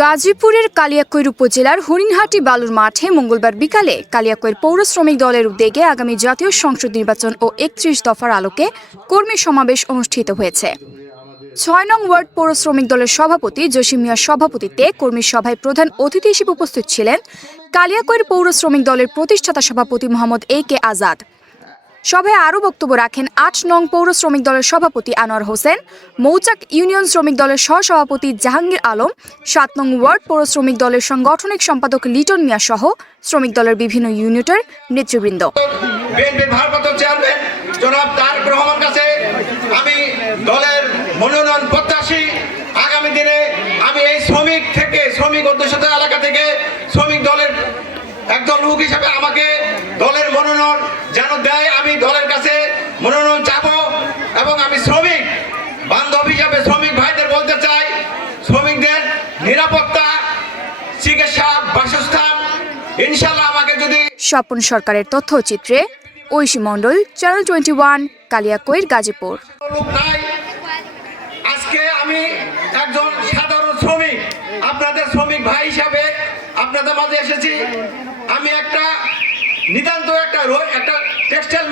গাজীপুরের কালিয়াকৈর উপজেলার হরিণহাটি বালুর মাঠে মঙ্গলবার বিকালে কালিয়াকৈর পৌর শ্রমিক দলের উদ্যোগে আগামী জাতীয় সংসদ নির্বাচন ও ৩১ দফার আলোকে কর্মী সমাবেশ অনুষ্ঠিত হয়েছে। ৬ নং ওয়ার্ড পৌর শ্রমিক দলের সভাপতি জসিম মিয়ার সভাপতিত্বে কর্মী সভায় প্রধান অতিথি হিসেবে উপস্থিত ছিলেন কালিয়াকৈর পৌর শ্রমিক দলের প্রতিষ্ঠাতা সভাপতি মোহাম্মদ এ.কে আজাদ। সভায় আরও বক্তব্য রাখেন ৮ নং পৌর শ্রমিক দলের সভাপতি আনোয়ার হোসেন, মৌচাক ইউনিয়ন শ্রমিক দলের সহসভাপতি জাহাঙ্গীর আলম, ৭ নং ওয়ার্ড পৌর শ্রমিক দলের সাংগঠনিক সম্পাদক লিটন মিয়া সহ শ্রমিক দলের বিভিন্ন ইউনিটের নেতৃবৃন্দ। আমি দলের মনোনয়ন প্রত্যাশী। আগামী দিনে আমি এই শ্রমিক অধ্যুষিত এলাকা থেকে শ্রমিক দলের একজন লোক হিসাবে আমাকে দলের মনোনয়ন যেন দেয়, আমি দলের কাছে মনোনয়ন চাবো। এবং আমি শ্রমিক বান্ধব হিসাবে শ্রমিক ভাইদের বলতে চাই, শ্রমিকদের নিরাপত্তা, চিকিৎসা, বাসস্থান ইনশাল্লাহ আমাকে যদি। স্বপন সরকারের তথ্যচিত্রে ঐশী মণ্ডল, চ্যানেল 21, কালিয়াকৈর, গাজীপুর। আজকে আমি একজন সাধারণ শ্রমিক, আপনাদের শ্রমিক ভাই হিসাবে আপনাদের মাঝে এসেছি। আমি একটা নিতান্ত একটা টেক্সটাইল